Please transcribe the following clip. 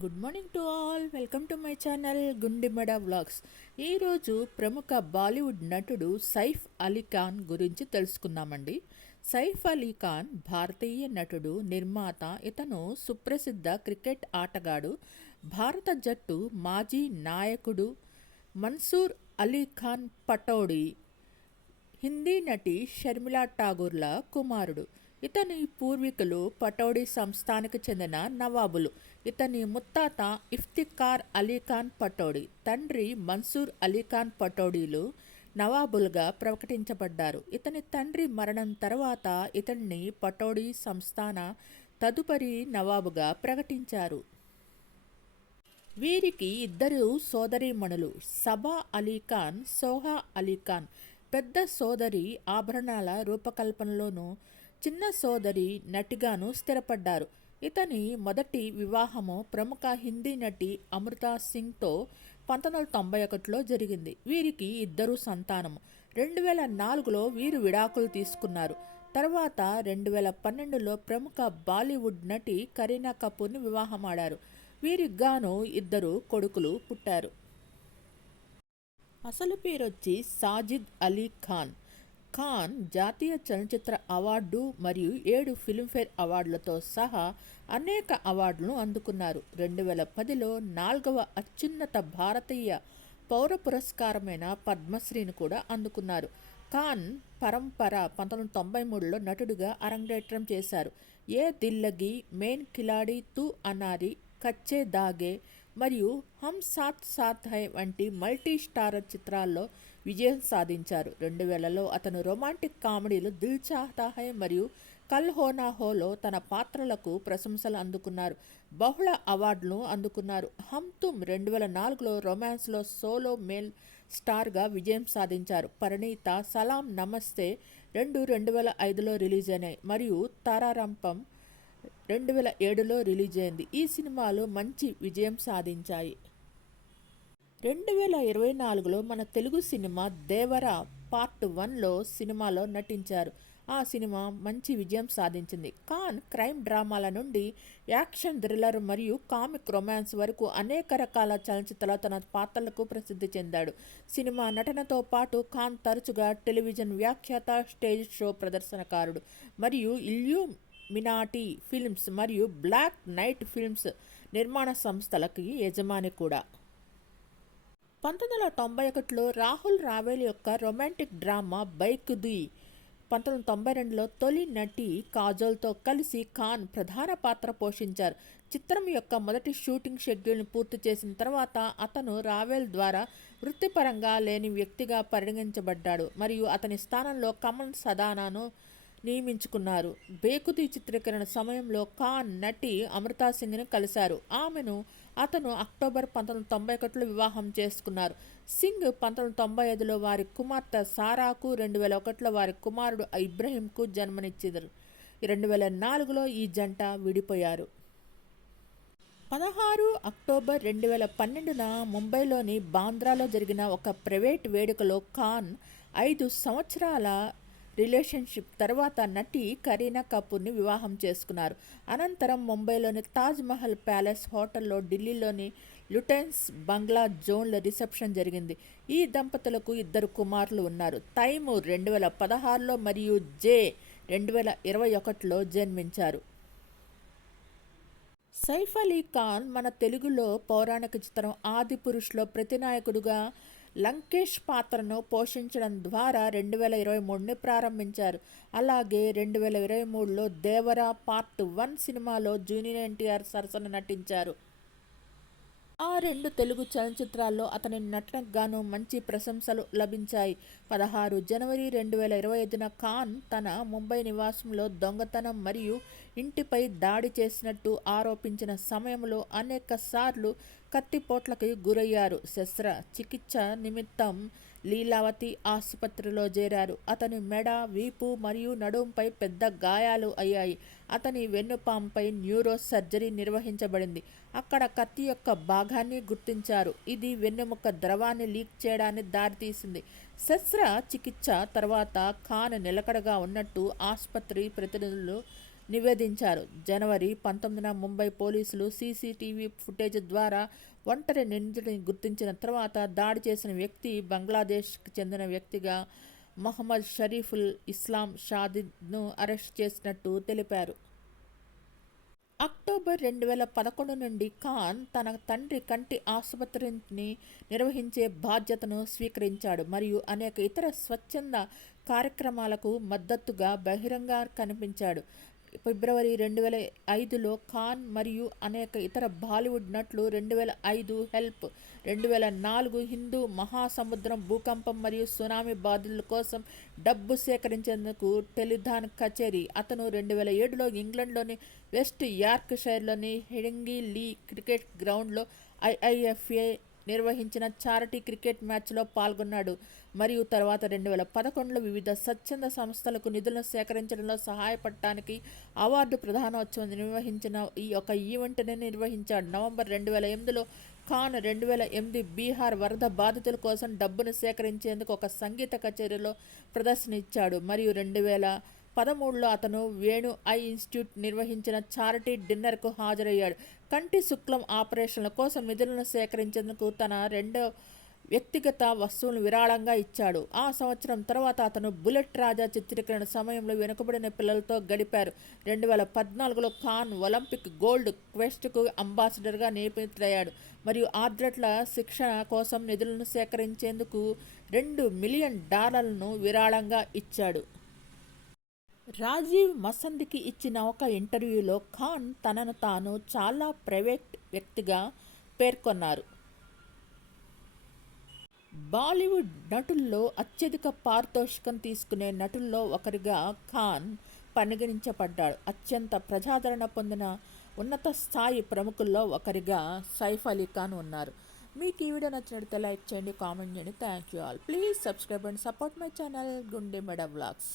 Good morning to all. Welcome to my channel Gundimada vlogs. ఈరోజు ప్రముఖ బాలీవుడ్ నటుడు సైఫ్ అలీ ఖాన్ గురించి తెలుసుకుందామండి. సైఫ్ అలీ ఖాన్ భారతీయ నటుడు, నిర్మాత. ఇతను సుప్రసిద్ధ క్రికెట్ ఆటగాడు, భారత జట్టు మాజీ నాయకుడు. మన్సూర్ అలీ ఖాన్ పటౌడీ హిందీ నటి షర్మిలా ఠాగూర్ల కుమారుడు. ఇతని పూర్వీకులు పటౌడీ సంస్థానికి చెందిన నవాబులు. ఇతని ముత్తాత ఇఫ్తిఖార్ అలీఖాన్ పటౌడీ, తండ్రి మన్సూర్ అలీఖాన్ పటౌడీలు నవాబులుగా ప్రకటించబడ్డారు. ఇతని తండ్రి మరణం తర్వాత ఇతన్ని పటౌడీ సంస్థాన తదుపరి నవాబుగా ప్రకటించారు. వీరికి ఇద్దరు సోదరీమణులు, సబా అలీఖాన్, సోహా అలీఖాన్. పెద్ద సోదరి ఆభరణాల రూపకల్పనలోనూ, చిన్న సోదరి నటిగాను స్థిరపడ్డారు. ఇతని మొదటి వివాహము ప్రముఖ హిందీ నటి అమృతా సింగ్తో 1991లో జరిగింది. వీరికి ఇద్దరు సంతానము. 2004లో వీరు విడాకులు తీసుకున్నారు. తర్వాత 2012లో ప్రముఖ బాలీవుడ్ నటి కరీనా కపూర్ని వివాహమాడారు. వీరికి గాను ఇద్దరు కొడుకులు పుట్టారు. అసలు పేరొచ్చి సాజిద్ అలీ ఖాన్. ఖాన్ జాతీయ చలనచిత్ర అవార్డు మరియు 7 ఫిల్మ్ఫేర్ అవార్డులతో సహా అనేక అవార్డులను అందుకున్నారు. 2010లో 4వ అత్యున్నత భారతీయ పౌర పురస్కారమైన పద్మశ్రీని కూడా అందుకున్నారు. ఖాన్ పరంపర 1993లో నటుడిగా అరంగేట్రం చేశారు. ఏ దిల్లగి, మెయిన్ కిలాడి, తూ అనారి, కచ్చే దాగే మరియు హమ్ సాత్ సాత్ హై వంటి మల్టీ స్టారర్ చిత్రాల్లో విజయం సాధించారు. 2000లో అతను రొమాంటిక్ కామెడీలు దిల్ చాహతా హై మరియు కల్ హో నా హోలో తన పాత్రలకు ప్రశంసలు అందుకున్నారు. బహుళ అవార్డులను అందుకున్నారు. హమ్ తుమ్ 2004లో రొమాన్స్లో సోలో మేల్ స్టార్గా విజయం సాధించారు. పరిణీత, సలాం నమస్తే 2005లో రిలీజ్ అయినాయి మరియు తారారంపం 2007లో రిలీజ్ అయింది. ఈ సినిమాలు మంచి విజయం సాధించాయి. 2024లో మన తెలుగు సినిమా దేవరా పార్ట్ 1లో సినిమాలో నటించారు. ఆ సినిమా మంచి విజయం సాధించింది. ఖాన్ క్రైమ్ డ్రామాల నుండి యాక్షన్ థ్రిల్లర్ మరియు కామిక్ రొమాన్స్ వరకు అనేక రకాల చలనచిత్రాల తన పాత్రలకు ప్రసిద్ధి చెందాడు. సినిమా నటనతో పాటు ఖాన్ తరచుగా టెలివిజన్ వ్యాఖ్యాత, స్టేజ్ షో ప్రదర్శనకారుడు మరియు ఇల్యూమినాటీ ఫిల్మ్స్ మరియు బ్లాక్ నైట్ ఫిల్మ్స్ నిర్మాణ సంస్థలకి యజమాని కూడా. 1991లో రాహుల్ రావెల్ యొక్క రొమాంటిక్ డ్రామా బైక్ ది. 1992లో తొలి నటి కాజోల్తో కలిసి ఖాన్ ప్రధాన పాత్ర పోషించారు. చిత్రం యొక్క మొదటి షూటింగ్ షెడ్యూల్ని పూర్తి చేసిన తర్వాత అతను రావెల్ ద్వారా వృత్తిపరంగా లేని వ్యక్తిగా పరిగణించబడ్డాడు మరియు అతని స్థానంలో కమల్ సదానాను నియమించుకున్నారు. బేకుది చిత్రీకరణ సమయంలో ఖాన్ నటి అమృతా సింగ్ని కలిశారు. ఆమెను అతను అక్టోబర్ 1991లో వివాహం చేసుకున్నారు. సింగ్ 1995లో వారి కుమార్తె సారాకు, 2001లో వారి కుమారుడు ఇబ్రహీంకు జన్మనిచ్చారు. 2004లో ఈ జంట విడిపోయారు. 16 అక్టోబర్ 2012న ముంబైలోని బాంద్రాలో జరిగిన ఒక ప్రైవేట్ వేడుకలో ఖాన్ 5 సంవత్సరాల రిలేషన్షిప్ తర్వాత నటి కరీనా కపూర్ని వివాహం చేసుకున్నారు. అనంతరం ముంబైలోని తాజ్ మహల్ ప్యాలెస్ హోటల్లో, ఢిల్లీలోని లుటెన్స్ బంగ్లా జోన్ల రిసెప్షన్ జరిగింది. ఈ దంపతులకు ఇద్దరు కుమారులు ఉన్నారు. తైమూర్ 2016లో మరియు జే 2021లో జన్మించారు. సైఫ్ అలీ ఖాన్ మన తెలుగులో పౌరాణిక చిత్రం ఆదిపురుష్లో ప్రతినాయకుడుగా లంకేష్ పాత్రను పోషించడం ద్వారా 2023ని ప్రారంభించారు. అలాగే 2023లో దేవరా పార్ట్ 1 సినిమాలో జూనియర్ ఎన్టీఆర్ సరసన నటించారు. ఆ 2 తెలుగు చలనచిత్రాల్లో అతని నటనకు గాను మంచి ప్రశంసలు లభించాయి. 16 జనవరి 2025న ఖాన్ తన ముంబై నివాసంలో దొంగతనం మరియు ఇంటిపై దాడి చేసినట్టు ఆరోపించిన సమయంలో అనేక సార్లు కత్తిపోట్లకి గురయ్యారు. శస్త్ర చికిత్స నిమిత్తం లీలావతి ఆసుపత్రిలో చేరారు. అతని మెడ, వీపు మరియు నడుంపై పెద్ద గాయాలు అయ్యాయి. అతని వెన్నుపాంపై న్యూరో సర్జరీ నిర్వహించబడింది. అక్కడ కత్తి యొక్క భాగాన్ని గుర్తించారు. ఇది వెన్నెముక ద్రవాన్ని లీక్ చేయడానికి దారితీసింది. శస్త్ర చికిత్స తర్వాత ఖాన్ నిలకడగా ఉన్నట్టు ఆసుపత్రి ప్రతినిధులు నివేదించారు. జనవరి 19న ముంబై పోలీసులు సీసీటీవీ ఫుటేజ్ ద్వారా ఒంటరి నిందితుడిని గుర్తించిన తర్వాత దాడి చేసిన వ్యక్తి బంగ్లాదేశ్కి చెందిన వ్యక్తిగా మొహమ్మద్ షరీఫుల్ ఇస్లాం షాదిద్ను అరెస్ట్ చేసినట్టు తెలిపారు. అక్టోబర్ 2011 నుండి ఖాన్ తన తండ్రి కంటి ఆసుపత్రిని నిర్వహించే బాధ్యతను స్వీకరించాడు మరియు అనేక ఇతర స్వచ్ఛంద కార్యక్రమాలకు మద్దతుగా బహిరంగ కనిపించాడు. ఫిబ్రవరి 2005లో ఖాన్ మరియు అనేక ఇతర బాలీవుడ్ నటులు 2005 హెల్ప్, 2004 హిందూ మహాసముద్రం భూకంపం మరియు సునామీ బాధితుల కోసం డబ్బు సేకరించేందుకు టెలిథాన్ కచేరీ. అతను 2007లో ఇంగ్లండ్లోని వెస్ట్ యార్క్షైర్లోని హెడింగ్లీ లీ క్రికెట్ గ్రౌండ్లో ఐఐఎఫ్ఏ నిర్వహించిన చారిటీ క్రికెట్ మ్యాచ్లో పాల్గొన్నాడు మరియు తర్వాత 2011లో వివిధ స్వచ్ఛంద సంస్థలకు నిధులను సేకరించడంలో సహాయపడటానికి అవార్డు ప్రదానోత్సవం నిర్వహించిన ఒక ఈవెంట్ని నిర్వహించాడు. నవంబర్ 2008లో ఖాన్ 2008 బీహార్ వరద బాధితుల కోసం డబ్బును సేకరించేందుకు ఒక సంగీత కచేరీలో ప్రదర్శన ఇచ్చాడు మరియు 2013లో అతను వేణు ఐ ఇన్స్టిట్యూట్ నిర్వహించిన చారిటీ డిన్నర్కు హాజరయ్యాడు. కంటి శుక్లం ఆపరేషన్ల కోసం నిధులను సేకరించేందుకు తన 2వ వ్యక్తిగత వస్తువులను విరాళంగా ఇచ్చాడు. ఆ సంవత్సరం తర్వాత అతను బుల్లెట్ రాజా చిత్రీకరణ సమయంలో వెనుకబడిన పిల్లలతో గడిపారు. 2014లో ఖాన్ ఒలింపిక్ గోల్డ్ క్వెస్ట్కు అంబాసిడర్గా నియమితుడయ్యాడు మరియు అథ్లెట్ల శిక్షణ కోసం నిధులను సేకరించేందుకు $2 మిలియన్ విరాళంగా ఇచ్చాడు. రాజీవ్ మసంద్కి ఇచ్చిన ఒక ఇంటర్వ్యూలో ఖాన్ తనను తాను చాలా ప్రైవేట్ వ్యక్తిగా పేర్కొన్నారు. బాలీవుడ్ నటుల్లో అత్యధిక పారితోషికం తీసుకునే నటుల్లో ఒకరిగా ఖాన్ పరిగణించబడ్డాడు. అత్యంత ప్రజాదరణ పొందిన ఉన్నత స్థాయి ప్రముఖుల్లో ఒకరిగా సైఫ్ అలీ ఖాన్ ఉన్నారు. మీకు ఈ వీడియో నచ్చినట్లయితే లైక్ చేయండి, కామెంట్ చేయండి. Thank you all. Please subscribe and support my channel గుండె మెడ వ్లాగ్స్.